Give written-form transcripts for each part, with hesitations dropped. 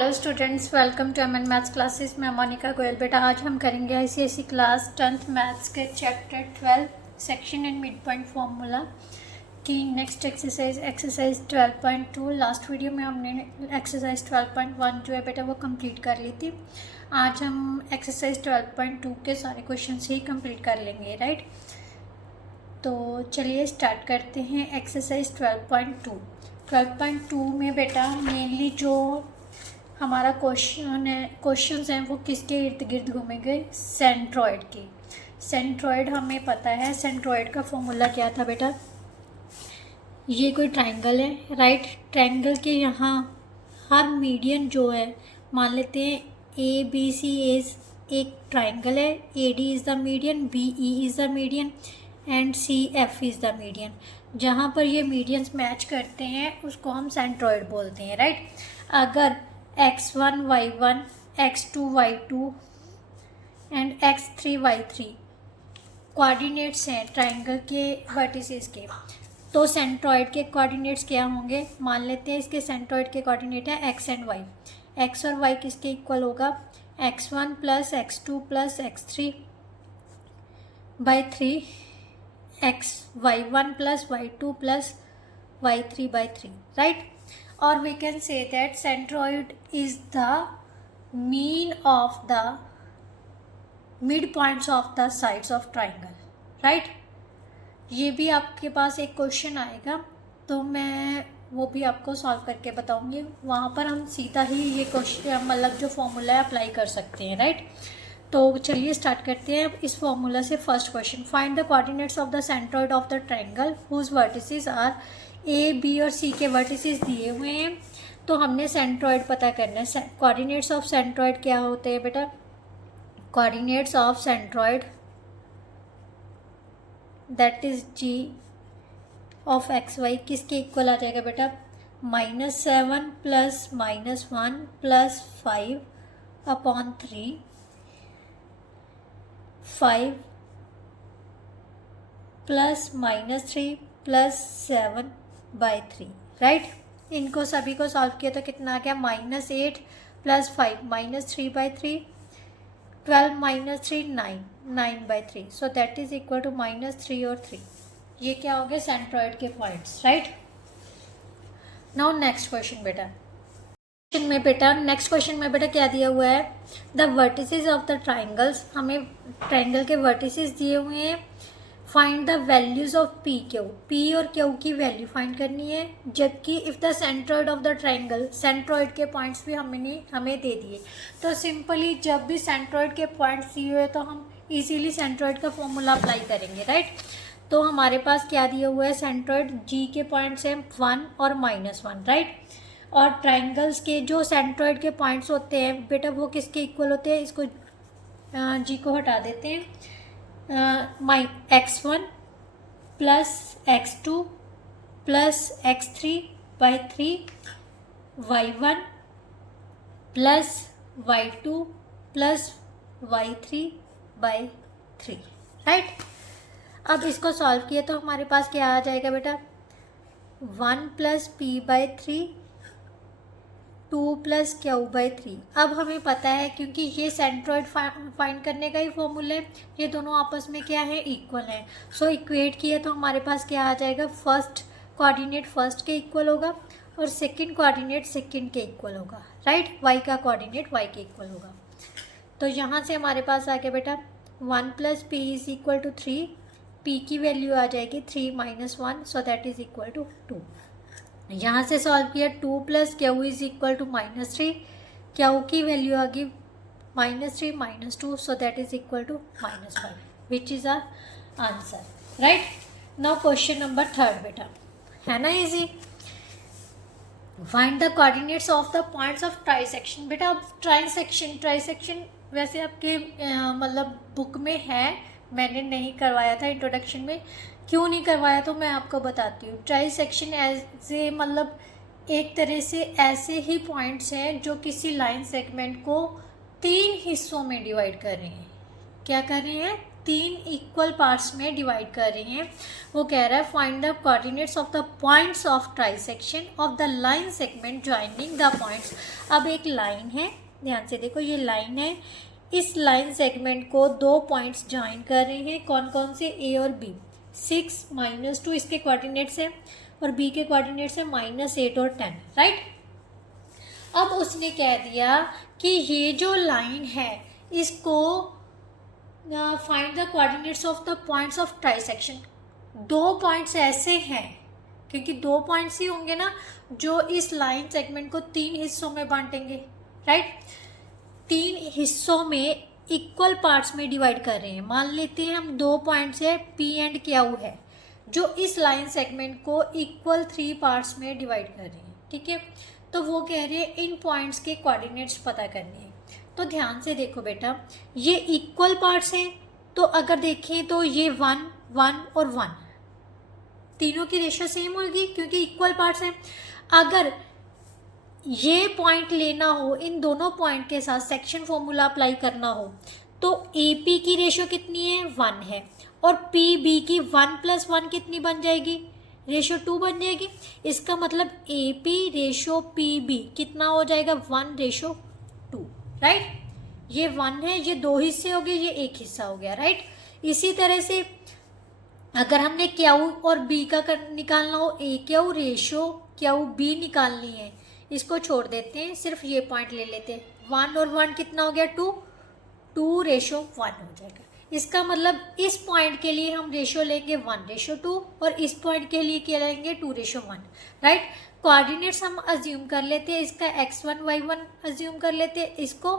Hello students, welcome to MN maths classes. मैं मोनिका गोयल। बेटा आज हम करेंगे आईसीएसई क्लास 10th मैथ्स के chapter 12 section and mid point formula की नेक्स्ट एक्सरसाइज 12.2। लास्ट वीडियो में हमने एक्सरसाइज 12.1 जो है बेटा वो कंप्लीट कर ली थी। आज हम एक्सरसाइज 12.2 के सारे क्वेश्चन ही कंप्लीट कर लेंगे, राइट। तो चलिए स्टार्ट करते हैं एक्सरसाइज 12.2। 12.2 में बेटा मेनली जो हमारा क्वेश्चंस हैं वो किसके इर्द गिर्द घूमेंगे? सेंट्रॉयड के। सेंट्रॉयड हमें पता है, सेंट्रॉयड का फॉर्मूला क्या था बेटा? ये कोई ट्रायंगल है, राइट। ट्रायंगल के यहाँ हर मीडियन जो है, मान लेते हैं ए बी सी इज एक ट्रायंगल है, A D is the median, B E is the median and C F is the median. जहाँ पर ये मीडियंस मैच करते हैं उसको हम सेंट्रॉयड बोलते हैं, राइट। अगर x1 y1 x2 y2 and x3 y3 coordinates हैं ट्रायंगल के वर्टिसेस के, तो सेंट्रॉयड के कोऑर्डिनेट्स क्या होंगे? मान लेते हैं इसके सेंट्रॉयड के कोऑर्डिनेट है x एंड y। x और y किसके इक्वल होगा? x1 plus x2 plus x3 by 3 x y1 plus y2 plus y3 by 3, right. Or we can say that centroid is the mean of the midpoints of the sides of triangle, right? ये भी आपके पास एक question आएगा तो मैं वो भी आपको सॉल्व करके बताऊंगी। वहाँ पर हम सीधा ही ये क्वेश्चन मतलब जो फॉर्मूला है अप्लाई कर सकते हैं, राइट। तो चलिए स्टार्ट करते हैं इस फॉर्मूला से। First question, find the coordinates of the centroid of the triangle whose vertices are A B और सी के वर्टिसेस दिए हुए हैं। तो हमने सेंट्रॉयड पता करना है। कोऑर्डिनेट्स ऑफ सेंट्रॉयड क्या होते हैं बेटा? Coordinates of centroid that is G of X Y किसके इक्वल आ जाएगा बेटा? -7 plus -1 plus 5 upon 3, 5 plus -3 plus 7 by 3, right. इनको सभी को सॉल्व किया तो कितना आ गया? -8 plus 5 -3 by 3, 12 minus 3 9, 9 by 3, so that is equal to -3 और 3। ये क्या हो गया? सेंट्रॉयड के points, right. Now next question बेटा। नेक्स्ट क्वेश्चन में बेटा क्या दिया हुआ है? The vertices of the triangles, हमें ट्राइंगल के वर्टिसेस दिए हुए हैं। Find the values of P Q, P और क्यू की वैल्यू फाइंड करनी है। जबकि if the centroid of the triangle, centroid के पॉइंट्स भी हमें दे दिए। तो सिंपली जब भी सेंट्रॉयड के पॉइंट्स दिए हुए तो हम इजीली सेंट्रॉयड का फॉर्मूला अप्लाई करेंगे, राइट। तो हमारे पास क्या दिया हुआ है? सेंट्रॉयड जी के पॉइंट्स हैं 1 और -1, राइट। और ट्राइंगल्स के जो सेंट्रॉयड के पॉइंट्स होते हैं बेटा वो किसके इक्वल होते हैं? इसको जी को हटा देते हैं। x1 plus x2 plus x3 by 3, y1 plus y2 plus y3 by 3, right. अब इसको सॉल्व किया तो हमारे पास क्या आ जाएगा बेटा? 1 plus p by 3, 2 plus Q by 3। अब हमें पता है क्योंकि ये सेंट्रॉयड फाइंड करने का ही फॉर्मूला है, ये दोनों आपस में क्या है? इक्वल है। सो इक्वेट किया तो हमारे पास क्या आ जाएगा? फर्स्ट कोऑर्डिनेट फर्स्ट के इक्वल होगा और सेकंड कोऑर्डिनेट सेकंड के इक्वल होगा, राइट। वाई का कोऑर्डिनेट वाई के इक्वल होगा। तो यहाँ से हमारे पास आ गया बेटा 1 plus P is equal to 3, P की वैल्यू आ जाएगी 3 - 1, so that is equal to 2। यहाँ से सॉल्व किया 2 plus Q is equal to -3, Q की वैल्यू आ गई -3 -2, so that is equal to -5, which is our answer, right. Now question number 3 बेटा, है ना easy. Find the coordinates of the points of trisection. बेटा अब ट्राइसेक्शन वैसे आपके मतलब बुक में है, मैंने नहीं करवाया था इंट्रोडक्शन में। क्यों नहीं करवाया तो मैं आपको बताती हूँ। ट्राइसेक्शन ऐसे मतलब एक तरह से ऐसे ही पॉइंट्स हैं जो किसी लाइन सेगमेंट को 3 हिस्सों में डिवाइड कर रहे हैं। क्या कर रहे हैं? तीन इक्वल पार्ट्स में डिवाइड कर रहे हैं। वो कह रहा है find the coordinates of the points of trisection of the line segment joining the points. अब एक लाइन है, ध्यान से देखो, ये लाइन है, इस लाइन सेगमेंट को दो पॉइंट्स ज्वाइन कर रहे हैं। कौन कौन से? ए और बी। 6 -2 इसके कोऑर्डिनेट्स हैं और बी के कोऑर्डिनेट्स हैं -8 और 10, राइट। अब उसने कह दिया कि ये जो लाइन है इसको find the coordinates of the points of trisection. दो पॉइंट्स ऐसे हैं, क्योंकि दो पॉइंट्स ही होंगे ना जो इस लाइन सेगमेंट को तीन हिस्सों में बांटेंगे, राइट। तीन हिस्सों में इक्वल पार्ट्स में डिवाइड कर रहे हैं। मान लेते हैं हम दो पॉइंट्स है पी एंड क्यू है जो इस लाइन सेगमेंट को इक्वल 3 पार्ट्स में डिवाइड कर रहे हैं, ठीक है। तो वो कह रहे हैं इन पॉइंट्स के कोऑर्डिनेट्स पता करने हैं। तो ध्यान से देखो बेटा, ये इक्वल पार्ट्स हैं, तो अगर देखें तो ये 1 1 और 1 तीनों की रेशियो सेम होगी क्योंकि इक्वल पार्ट्स हैं। अगर ये पॉइंट लेना हो, इन दोनों पॉइंट के साथ सेक्शन फॉर्मूला अप्लाई करना हो, तो ए पी की रेशियो कितनी है? 1 है, और पी बी की 1 + 1 कितनी बन जाएगी? रेशियो 2 बन जाएगी। इसका मतलब A P ratio P B कितना हो जाएगा? 1:2, राइट। ये 1 है, ये 2 हिस्से हो गए, ये 1 हिस्सा हो गया, राइट। इसी तरह से अगर हमने क्यू और बी का निकालना हो, ए क्यू रेशो क्यू बी निकालनी है, इसको छोड़ देते हैं, सिर्फ ये पॉइंट ले लेते हैं। 1 और 1 कितना हो गया? 2, 2:1 हो जाएगा। इसका मतलब इस पॉइंट के लिए हम रेशो लेंगे 1:2 और इस पॉइंट के लिए क्या लेंगे? 2:1, राइट। कोऑर्डिनेट्स हम अज्यूम कर लेते हैं, इसका x1 y1 अज्यूम कर लेते हैं, इसको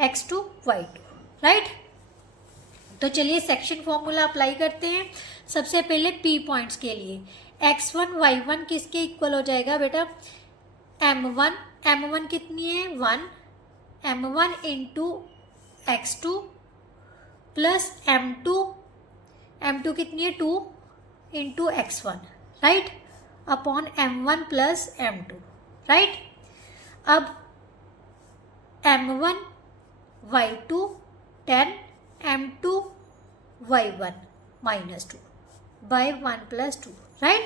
x2 y2, राइट। तो चलिए सेक्शन फॉर्मूला अप्लाई करते हैं। सबसे पहले p पॉइंट्स के लिए x1 y1 किसके इक्वल हो जाएगा बेटा? m1 कितनी है? 1, m1 × x2 प्लस m2 कितनी है? 2 × x1, right, upon m1 plus m2, right. अब m1 y2 10 m2 y1 -2 bye 1 + 2, right.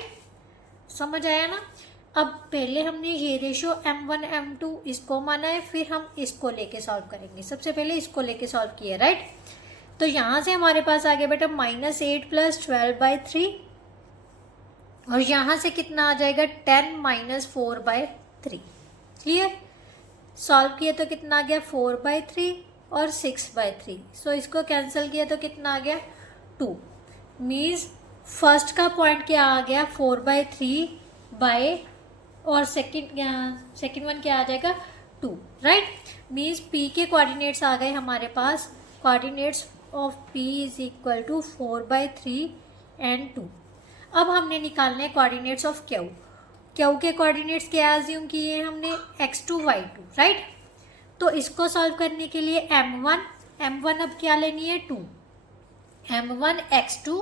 समझ आया ना। अब पहले हमने ये रेशो m1 m2 इसको माना है, फिर हम इसको लेके सॉल्व करेंगे। सबसे पहले इसको लेके सॉल्व किया, राइट। तो यहाँ से हमारे पास आ गया बेटा -8 + 12/3, और यहाँ से कितना आ जाएगा? 10 - 4/3। क्लियर? सॉल्व किया तो कितना आ गया? 4/3 और 6/3। सो इसको कैंसिल किया तो कितना आ गया? 2। मीन्स फर्स्ट का पॉइंट क्या आ गया? 4/3 बाय, और सेकेंड वन क्या आ जाएगा? 2, राइट। मीन्स पी के कोऑर्डिनेट्स आ गए हमारे पास। Coordinates of P is equal to 4/3 and 2। अब हमने निकालने हैं कोऑर्डिनेट्स ऑफ क्यू। क्यू के कोऑर्डिनेट्स क्या अज्यूम किए हैं हमने? x2 y2, right. तो इसको सॉल्व करने के लिए m1 अब क्या लेनी है? 2, m1 x2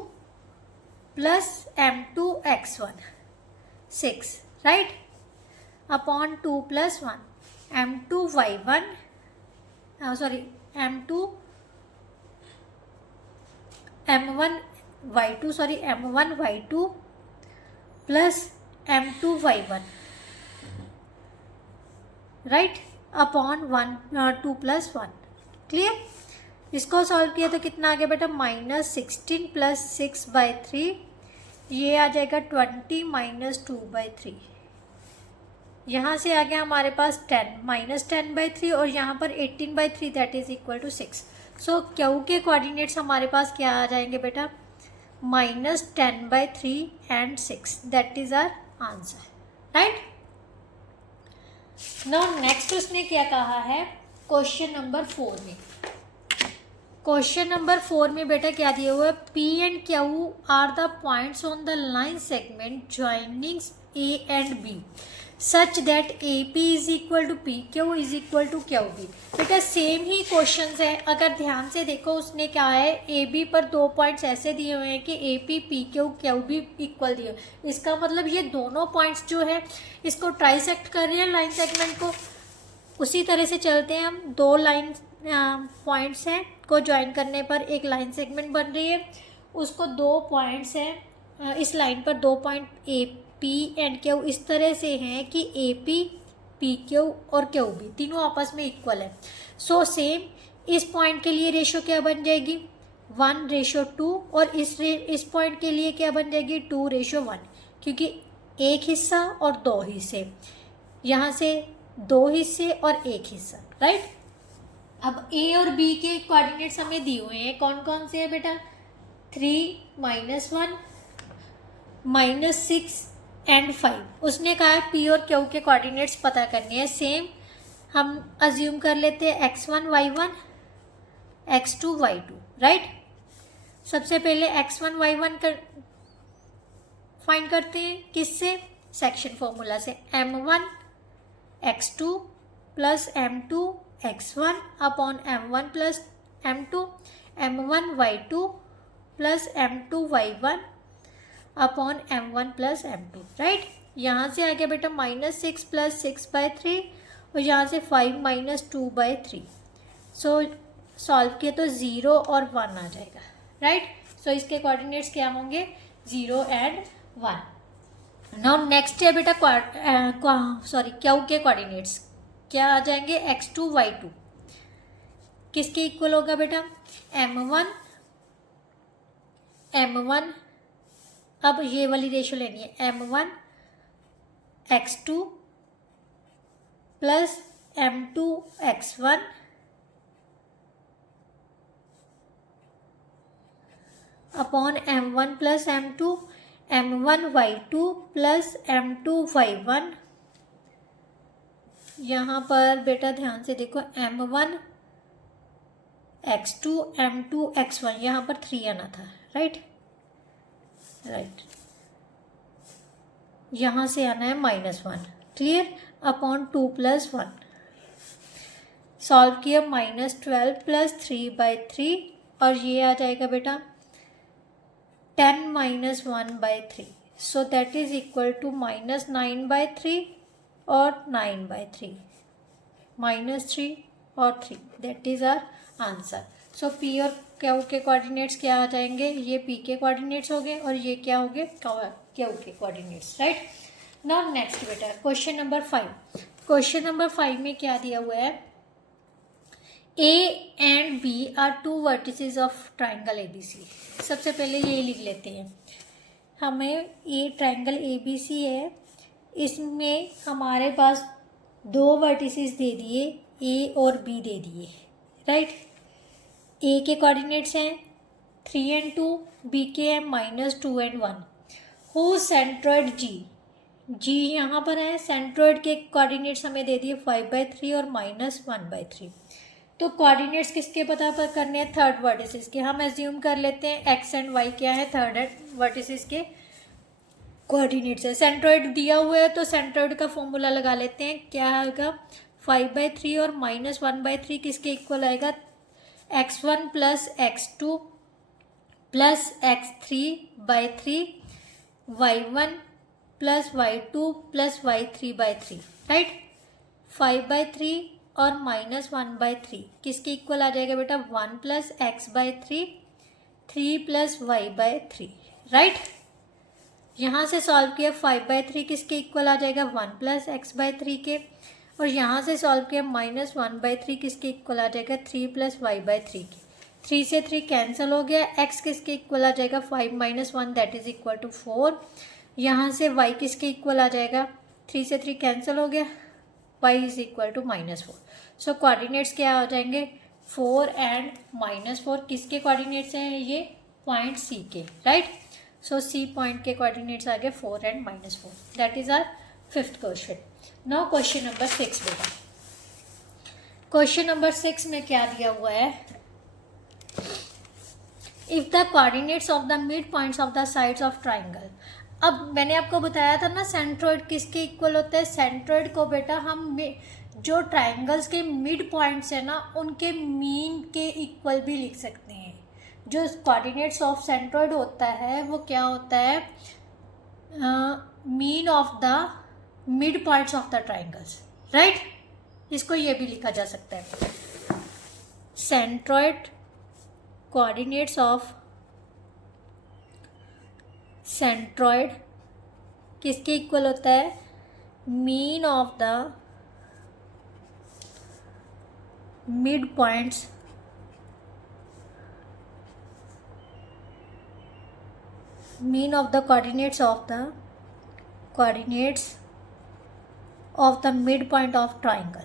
plus m2 x1 6, right, upon 2 + 1 m2 y1 m1 y2 plus m2 y1, right, upon 2 + 1। Clear? इसको सॉल्व किया तो कितना आ गया बेटा? -16 + 6/3, ये आ जाएगा 20 - 2/3। यहाँ से आ गया हमारे पास 10 -10/3, और यहाँ पर 18/3 that is equal to 6। So Q के कोऑर्डिनेट्स हमारे पास क्या आ जाएंगे बेटा? -10/3 and 6, that is our answer, right. Now next उसने क्या कहा है क्वेश्चन नंबर 4 में? क्वेश्चन नंबर 4 में बेटा क्या दिया हुआ है? P and Q are the points on the line segment joining A and B such that AP is equal to PQ is equal to QB। बेटा सेम ही क्वेश्चंस है, अगर ध्यान से देखो उसने क्या है, AB पर दो पॉइंट्स ऐसे दिए हुए हैं कि AP PQ QB इक्वल दिए। इसका मतलब ये दोनों पॉइंट्स जो है इसको ट्राइसेक्ट कर रहे हैं लाइन सेगमेंट को, उसी तरह से चलते हैं हम, दो लाइन पॉइंट्स हैं को ज्वाइन करने पर एक लाइन सेगमेंट बन रही है, उसको दो पॉइंट्स हैं इस लाइन पर, दो point A P and Q इस तरह से हैं कि ए पी पी क्यू और क्यू बी तीनों आपस में इक्वल है। सो सेम इस पॉइंट के लिए रेशो क्या बन जाएगी 1:2 और इस पॉइंट के लिए क्या बन जाएगी 2:1, क्योंकि एक हिस्सा और दो हिस्से, यहाँ से दो हिस्से और एक हिस्सा, राइट। अब ए और बी के कोऑर्डिनेट्स हमें दिए हुए हैं, कौन कौन से हैं बेटा 3, -1, -6 एंड 5। उसने कहा पी और क्यू के कोऑर्डिनेट्स पता करने हैं। सेम हम अज्यूम कर लेते हैं x1 y1 x2 y2, right. सबसे पहले x1 y1 फाइंड करते हैं, किससे, सेक्शन फॉर्मूला से, m1 x2 plus m2 x1 upon m1 plus m2, m1 y2 plus m2 y1 upon m1 plus m2, right. यहाँ से आ गया बेटा -6 प्लस 6/3 और यहाँ से 5 - 2/3। सो सॉल्व किए तो 0 और 1 आ जाएगा, राइट। सो इसके कोऑर्डिनेट्स क्या होंगे 0 एंड 1। नाउ नेक्स्ट है बेटा क्यू के कोऑर्डिनेट्स क्या आ जाएंगे x2 y2 किसके इक्वल होगा बेटा m1 अब ये वाली रेशो लेनी है m1 x2 plus m2 x1 upon m1 plus m2, m1 y2 plus m2 y1। यहाँ पर बेटा ध्यान से देखो m1 x2 m2 x1, यहाँ पर 3 आना था, राइट। यहाँ से आना है -1, क्लियर, अपॉन 2 + 1। सॉल्व किया -12 प्लस 3/3 और ये आ जाएगा बेटा 10 - 1/3। So that is equal to -9/3 और 9/3, -3 और 3, that is our answer. So P और क्यू के कोऑर्डिनेट्स क्या आ जाएंगे, ये पी के कोऑर्डिनेट्स हो गए और ये क्या हो गए क्यू के कोऑर्डिनेट्स, राइट। नाउ नेक्स्ट बेटा क्वेश्चन नंबर 5। क्वेश्चन नंबर 5 में क्या दिया हुआ है, A and B are two vertices of triangle ABC। सबसे पहले ये लिख लेते हैं, हमें ये ट्रायंगल ABC है, इसमें हमारे पास दो वर्टिसेस दे दिए A और B दे दिए, राइट। A के कोऑर्डिनेट्स हैं 3 and 2, B के हैं -2 and 1। हु सेंट्रोइड G यहाँ पर है, सेंट्रोइड के कोऑर्डिनेट्स हमें दे दिए 5/3 और -1/3। तो कोऑर्डिनेट्स किसके पता पर करने हैं, थर्ड वर्टिसेस के। हम एज्यूम कर लेते हैं x एंड y क्या है, थर्ड वर्टिसेस के कोऑर्डिनेट्स है। सेंट्रोइड दिया हुआ है तो सेंट्रोइड का फॉर्मूला लगा लेते हैं, क्या आएगा 5/3 और -1/3 किसके इक्वल आएगा, x1 plus x2 plus x3/3 y1 plus y2 plus y3/3, right. 5/3 और -1/3 किसके इक्वल आ जाएगा बेटा 1 + x/3, 3 + y/3, राइट। यहाँ से सॉल्व किया 5/3 किसके इक्वल आ जाएगा 1 + x/3 के, और यहाँ से सॉल्व किया -1/3 किसके इक्वल आ जाएगा 3 + y/3 के। 3 से 3 कैंसिल हो गया, x किसके इक्वल आ जाएगा 5 - 1 दैट इज इक्वल टू 4। यहाँ से y किसके इक्वल आ जाएगा, 3 से 3 कैंसिल हो गया, y is equal to -4। So coordinates क्या हो जाएंगे 4 एंड -4, किसके कोऑर्डिनेट्स हैं ये पॉइंट C के, राइट। सो C पॉइंट के कोऑर्डिनेट्स आ गए 4 and -4, that is our 5th question. Now question number 6 बेटा, क्वेश्चन नंबर 6 में क्या दिया हुआ है, if the coordinates of the mid points of the sides of triangle. अब मैंने आपको बताया था ना सेंट्रोइड किसके इक्वल होता है, सेंट्रोइड को बेटा हम जो ट्राइंगल्स के मिड पॉइंट्स है ना उनके मीन के इक्वल भी लिख सकते हैं। जो कोऑर्डिनेट्स ऑफ सेंट्रोइड होता है वो क्या होता है, mean of the mid points of the triangles, right. इसको ये भी लिखा जा सकता है, सेंट्रॉइड कोऑर्डिनेट्स ऑफ सेंट्रॉइड किसके इक्वल होता है, mean of the mid points mean of the coordinates of the mid point of triangle,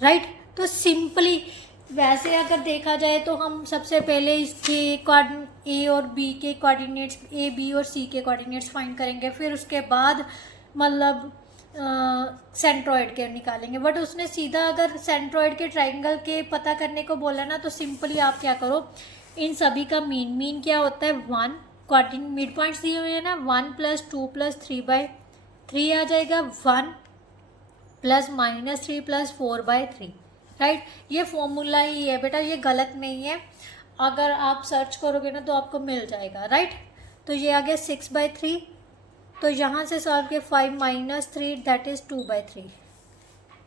right. तो सिंपली वैसे अगर देखा जाए तो हम सबसे पहले इसके ए और बी के कोऑर्डिनेट्स, ए बी और सी के कोऑर्डिनेट्स फाइंड करेंगे, फिर उसके बाद मतलब सेंट्रॉइड के निकालेंगे। बट उसने सीधा अगर सेंट्रॉइड के ट्राइंगल के पता करने को बोला ना, तो सिंपली आप क्या करो, इन सभी का मीन क्या होता है 1, कोऑर्डिनेट मिड पॉइंट्स दिए हुए हैं ना, 1 + 2 + 3/3 आ जाएगा, 1 + -3 + 4/3, राइट। ये फॉर्मूला ही है बेटा, ये गलत नहीं है, अगर आप सर्च करोगे ना तो आपको मिल जाएगा, राइट। तो ये आ गया 6/3, तो यहाँ से सॉल्व किया 5 - 3 दैट इज़ 2/3,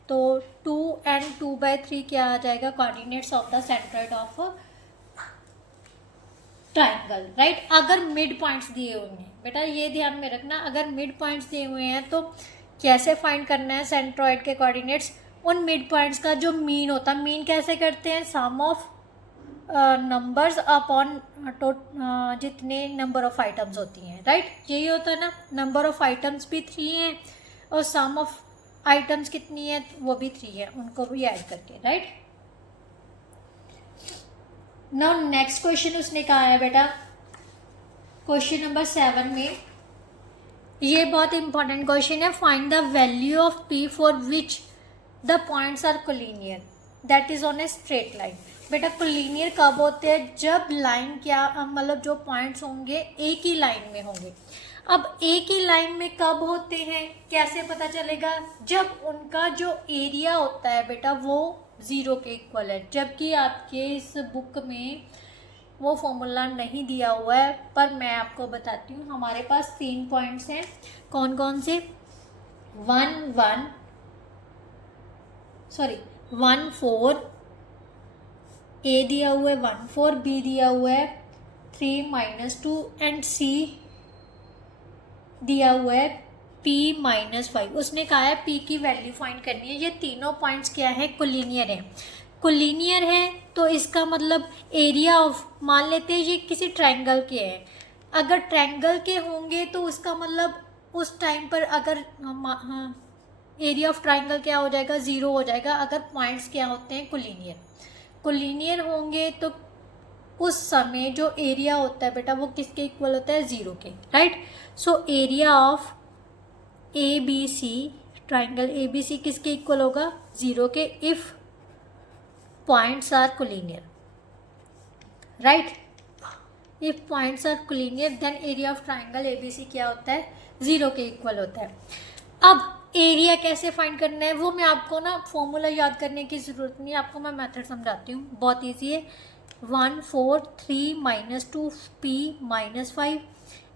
तो 2 and 2/3 क्या आ जाएगा, coordinates of the centroid of triangle, right. अगर मिड पॉइंट्स दिए हुए हैं बेटा, ये ध्यान में रखना, अगर मिड पॉइंट्स दिए हुए हैं तो कैसे फाइंड करना है सेंट्रॉइड के कोऑर्डिनेट्स, उन मिड पॉइंट्स का जो मीन होता है, मीन कैसे करते हैं, सम ऑफ नंबर्स अपॉन जितने नंबर ऑफ आइटम्स होती हैं, राइट। यही होता है ना, नंबर ऑफ आइटम्स भी 3 हैं और सम ऑफ आइटम्स कितनी है वो भी 3 है, उनको भी ऐड करके, राइट। नाउ नेक्स्ट क्वेश्चन उसने कहा है बेटा, क्वेश्चन नंबर 7 में, ये बहुत इंपॉर्टेंट क्वेश्चन है, find the value of P for which the points are collinear that is on a straight line. बेटा कोलिनियर कब होते हैं, जब लाइन क्या मतलब जो पॉइंट्स होंगे एक ही लाइन में होंगे। अब एक ही लाइन में कब होते हैं, कैसे पता चलेगा, जब उनका जो एरिया होता है बेटा वो 0 के इक्वल है, जबकि आपके इस बुक में वो फॉर्मूला नहीं दिया हुआ है, पर मैं आपको बताती हूँ। हमारे पास 3 पॉइंट्स हैं, कौन कौन से, 1 4, ए दिया हुआ है 1 4, बी दिया हुआ है 3 - 2 एंड सी दिया हुआ है p - 5। उसने कहा है p की वैल्यू फाइंड करनी है। ये तीनों पॉइंट्स क्या है, कोलिनियर है। कोलिनियर है तो इसका मतलब एरिया ऑफ, मान लेते हैं ये किसी ट्रायंगल के हैं, अगर ट्रायंगल के होंगे तो उसका मतलब उस टाइम पर अगर एरिया ऑफ ट्रायंगल क्या हो जाएगा, 0 हो जाएगा, अगर पॉइंट्स क्या होते हैं कोलिनियर होंगे तो उस समय जो एरिया होता है बेटा वो किसके इक्वल होता है, 0 के, right. So area of ABC, triangle ABC किसके इक्वल होगा, 0 के, if points are collinear, right. If points are collinear then area of triangle ABC क्या होता है, 0 के इक्वल होता है। अब एरिया कैसे फाइंड करना है वो मैं आपको ना फॉर्मूला याद करने की ज़रूरत नहीं है, आपको मैं मेथड समझाती हूँ, बहुत ईजी है। 1 4 3 - 2 p - 5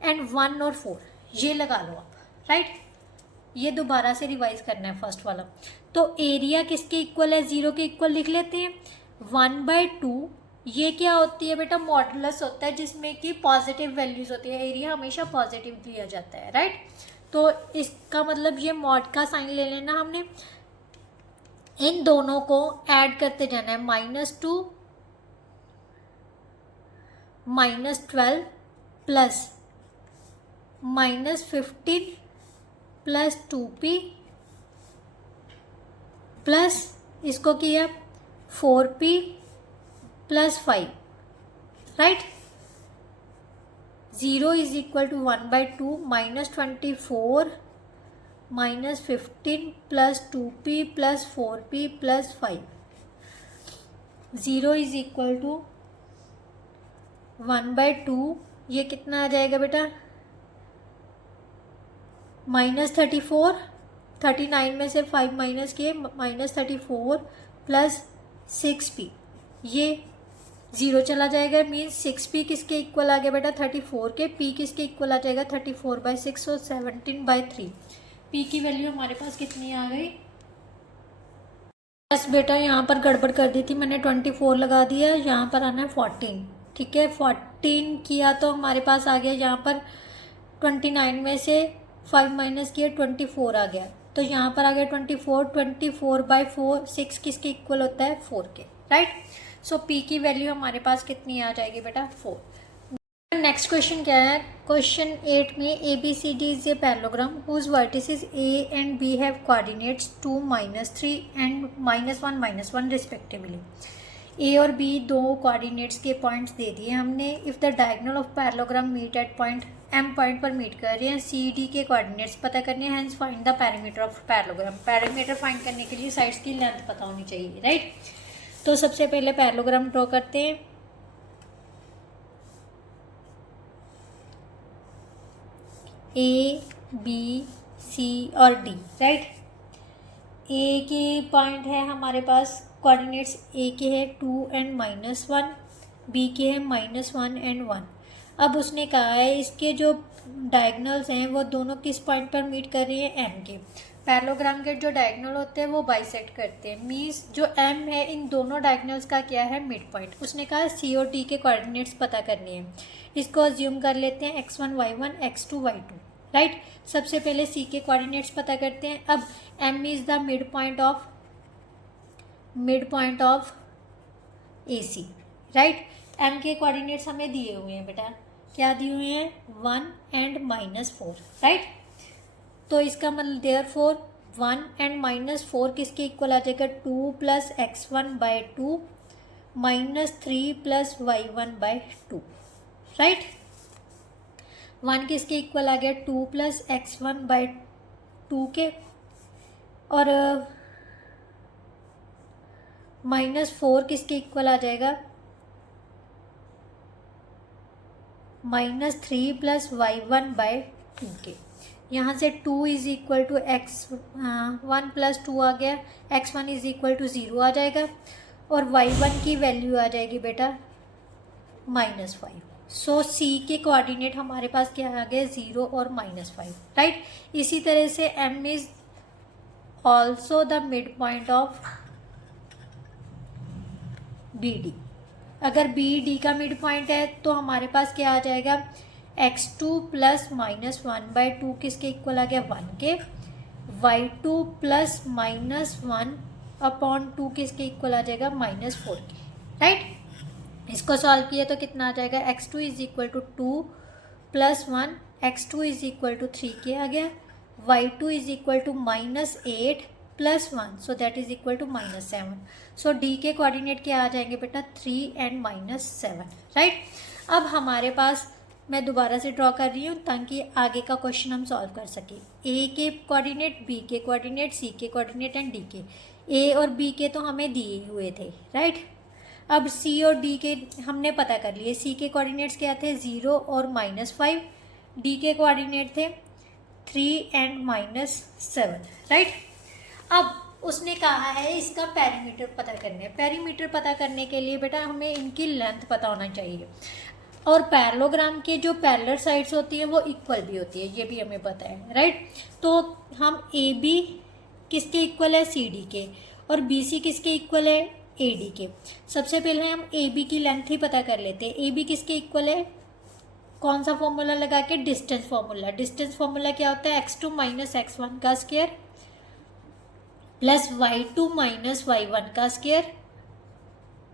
एंड 1 और 4 ये लगा लो आप, राइट। ये दोबारा से रिवाइज करना है फर्स्ट वाला। तो एरिया किसके इक्वल है, 0 के इक्वल लिख लेते हैं। 1/2 ये क्या होती है बेटा, मॉडुलस होता है जिसमें कि पॉजिटिव वैल्यूज होती है, एरिया हमेशा पॉजिटिव दिया जाता है, राइट। तो इसका मतलब ये मॉड का साइन ले लेना हमने, इन दोनों को ऐड करते जाना है, -2 -12 प्लस -15 प्लस 2p प्लस इसको किया 4p plus 5, right. 0 is equal to 1/2 -24 -15 plus 2p plus 4p plus 5। 0 is equal to 1/2, ये कितना आ जाएगा बेटा, -34, 39 में से 5 माइनस किए, -34 प्लस 6p, ये 0 चला जाएगा, मीन्स 6p किसके इक्वल आ गया बेटा, 34 के, p किसके इक्वल आ जाएगा 34/6 और 17/3। p की वैल्यू हमारे पास कितनी आ गई, बस बेटा यहाँ पर गड़बड़ कर दी थी मैंने, 24 लगा दिया, यहाँ पर आना है 14। ठीक है, 14 किया तो हमारे पास आ गया यहाँ पर 29 में से 5 माइनस किया 24 आ गया, तो यहाँ पर आ गया 24। 24/4 6 किसके इक्वल होता है 4 के, राइट। सो पी की वैल्यू हमारे पास कितनी आ जाएगी बेटा 4। नेक्स्ट क्वेश्चन क्या है, क्वेश्चन 8 में A B C D is a parallelogram whose vertices A and B have coordinates 2, -3 and -1, -1 respectively. A और बी दो कोऑर्डिनेट्स के पॉइंट्स दे दिए हमने। If the diagonal of parallelogram meet at point M point पर मीट कर रहे हैं, सी डी के कोऑर्डिनेट्स पता करने हैं, hence find the parameter of parallelogram. Parameter find करने के लिए साइड्स की लेंथ पता होनी चाहिए, राइट। तो सबसे पहले पैरेललोग्राम ड्रॉ करते हैं। ए बी सी और डी, राइट। ए के पॉइंट है हमारे पास, कोऑर्डिनेट्स ए के है 2 एंड -1, बी के है -1 एंड 1। अब उसने कहा है इसके जो डायगोनल्स हैं वो दोनों किस पॉइंट पर मीट कर रहे हैं, एम के। पैरेललोग्राम के जो डायगोनल होते हैं वो बाइसेक्ट करते हैं, मीन्स जो एम है इन दोनों डायगोनल्स का क्या है, मिड पॉइंट। उसने कहा सी और डी के कोऑर्डिनेट्स पता करने हैं। इसको अज्यूम कर लेते हैं x1 y1 x2 y2, right. सबसे पहले सी के कोऑर्डिनेट्स पता करते हैं। अब M is the mid point of A C, right. M के कोऑर्डिनेट्स हमें दिए हुए हैं बेटा, क्या दिए हुए हैं 1 एंड -4, राइट। तो इसका मतलब देयरफॉर 1 एंड -4 किसके इक्वल आ जाएगा, 2 + x1/2 -3 + y1/2, राइट। 1 किसके इक्वल आ गया 2 + x1/2 के, और -4 किसके इक्वल आ जाएगा, -3 + y1/2 के। यहाँ से 2 इज इक्वल टू x1 + 2 आ गया, x1 इज इक्वल टू 0 आ जाएगा, और y1 की वैल्यू आ जाएगी बेटा -5। सो सी के कोऑर्डिनेट हमारे पास क्या आ गए 0 और -5, राइट। इसी तरह से m is also the mid point of B D. अगर बी डी का मिड पॉइंट है तो हमारे पास क्या आ जाएगा, x2 + -1/2 किसके इक्वल आ गया 1 के, y2 + -1/2 किसके इक्वल आ जाएगा -4 के, राइट। इसको सॉल्व किया तो कितना आ जाएगा, x2 is equal to 2 + 1, x2 is equal to 3 के आ गया, y2 is equal to -8 + 1, so that is equal to -7। So D के कोऑर्डिनेट क्या आ जाएंगे बेटा 3 एंड -7, राइट। अब हमारे पास मैं दोबारा से ड्रॉ कर रही हूँ ताकि आगे का क्वेश्चन हम सॉल्व कर सकें। ए के कोऑर्डिनेट, बी के कोऑर्डिनेट, सी के कोऑर्डिनेट एंड डी के। ए और बी के तो हमें दिए हुए थे, राइट। अब सी और डी के हमने पता कर लिए। सी के कोऑर्डिनेट्स क्या थे 0 और -5, डी के कोऑर्डिनेट थे 3 एंड -7, राइट। अब उसने कहा है इसका पेरीमीटर पता करना है। पेरीमीटर पता करने के लिए बेटा हमें इनकी लेंथ पता होना चाहिए, और पैरेललोग्राम के जो पैरेलल साइड्स होती हैं वो इक्वल भी होती है, ये भी हमें पता है, राइट। तो हम ए बी किसके इक्वल है सी डी के, और बी सी किसके इक्वल है ए डी के। सबसे पहले हम ए बी की लेंथ ही पता कर लेते हैं। ए बी किसके इक्वल है, कौन सा फॉर्मूला लगा के, डिस्टेंस फॉर्मूला। डिस्टेंस फॉर्मूला क्या होता है, x2 - x1 का स्क्वायर प्लस y2 - y1 का स्क्वायर,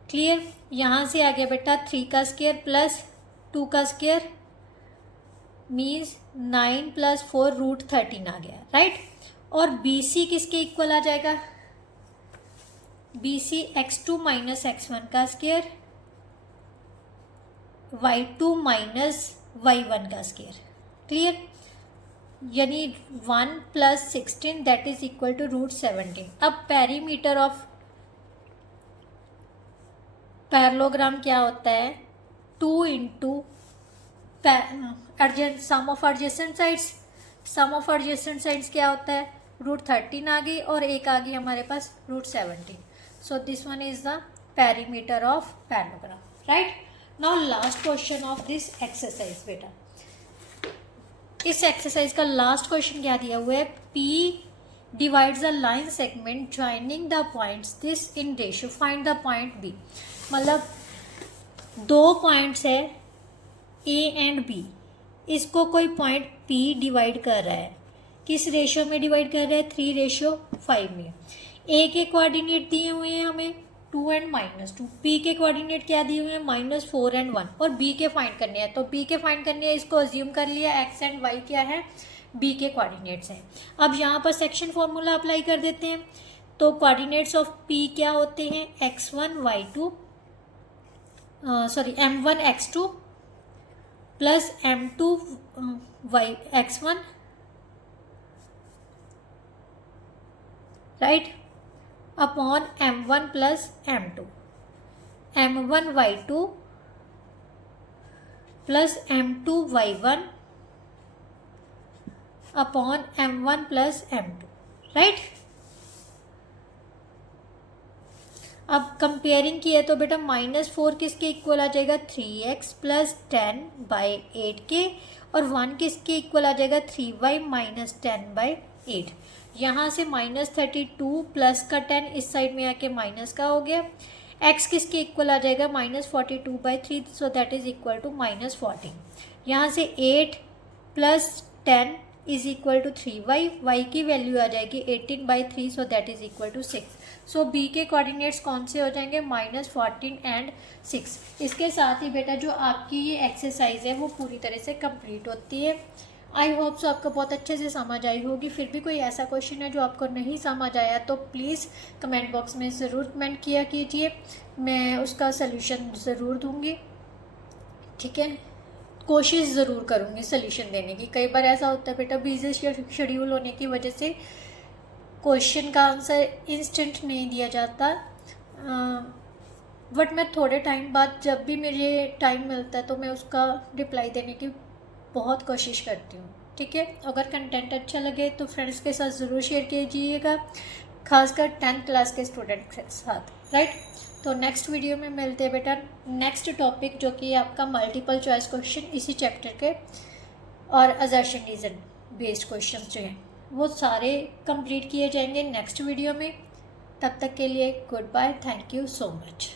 क्लियर। यहाँ से आ गया बेटा 3 का स्क्वायर प्लस 2 का स्क्वायर, मीन्स 9 + 4 √13 आ गया, राइट। और बी सी किसके इक्वल आ जाएगा, बी सी x2 - x1 का स्क्वायर, y2 - y1 का स्क्वायर, क्लियर। यानी 1 + 16 दैट इज इक्वल टू √17। अब पेरीमीटर ऑफ पैरेललोग्राम क्या होता है, 2 × sum of adjacent sides. Sum of adjacent sides क्या होता है, √13 आ गई और एक आ गई हमारे पास √17। So this one is the perimeter of parallelogram, right. Now last question of this exercise बेटा, इस एक्सरसाइज का लास्ट क्वेश्चन क्या दिया हुआ है, P divides a line segment joining the points this in ratio. Find the point B. मतलब दो points है A एंड B, इसको कोई पॉइंट P डिवाइड कर रहा है, किस रेशियो में डिवाइड कर रहा है? 3:5 में। A के कोऑर्डिनेट दिए हुए हैं हमें 2 एंड -2, P के कोऑर्डिनेट क्या दिए हुए हैं? -4 एंड 1, और B के फाइंड करने हैं। तो B के फाइंड करने हैं, इसको अज्यूम कर लिया x एंड y क्या है? B के कोऑर्डिनेट्स हैं। अब यहाँ पर सेक्शन फॉर्मूला अप्लाई कर देते हैं। तो कोऑर्डिनेट्स ऑफ P क्या होते हैं? m1 x2 plus m2 x1, right, upon m1 plus m2, m1 y2 plus m2 y1 upon m1 plus m2, right. अब कंपेयरिंग किया तो बेटा -4 किसके इक्वल आ जाएगा? 3x प्लस 10/8 के, और 1 किसके इक्वल आ जाएगा? 3y minus 10/8। यहाँ से -32 प्लस का 10 इस साइड में आके माइनस का हो गया। x किसके इक्वल आ जाएगा? -42/3, so that is equal to -14। यहाँ से 8 plus 10 is equal to 3y, y की वैल्यू आ जाएगी 18/3, so that is equal to 6। So b के कोऑर्डिनेट्स कौन से हो जाएंगे? -14 एंड 6। इसके साथ ही बेटा जो आपकी ये एक्सरसाइज है वो पूरी तरह से कंप्लीट होती है। आई होप सो आपको बहुत अच्छे से समझ आई होगी। फिर भी कोई ऐसा क्वेश्चन है जो आपको नहीं समझ आया तो प्लीज़ कमेंट बॉक्स में ज़रूर कमेंट किया कीजिए, मैं उसका सल्यूशन ज़रूर दूँगी, ठीक है। कोशिश ज़रूर करूँगी सल्यूशन देने की। कई बार ऐसा होता है बेटा बिजी शेड्यूल होने की वजह से क्वेश्चन का आंसर इंस्टेंट नहीं दिया जाता, बट मैं थोड़े टाइम बाद जब भी मुझे टाइम मिलता है तो मैं उसका रिप्लाई देने की बहुत कोशिश करती हूँ, ठीक है। अगर कंटेंट अच्छा लगे तो फ्रेंड्स के साथ ज़रूर शेयर कीजिएगा, खासकर 10th क्लास के स्टूडेंट के साथ, राइट। तो नेक्स्ट वीडियो में मिलते हैं बेटा नेक्स्ट टॉपिक जो कि आपका मल्टीपल चॉइस क्वेश्चन इसी चैप्टर के, और असर्शन रीजन बेस्ड क्वेश्चंस जो हैं वो सारे कंप्लीट किए जाएंगे नेक्स्ट वीडियो में। तब तक के लिए goodbye, thank you so much.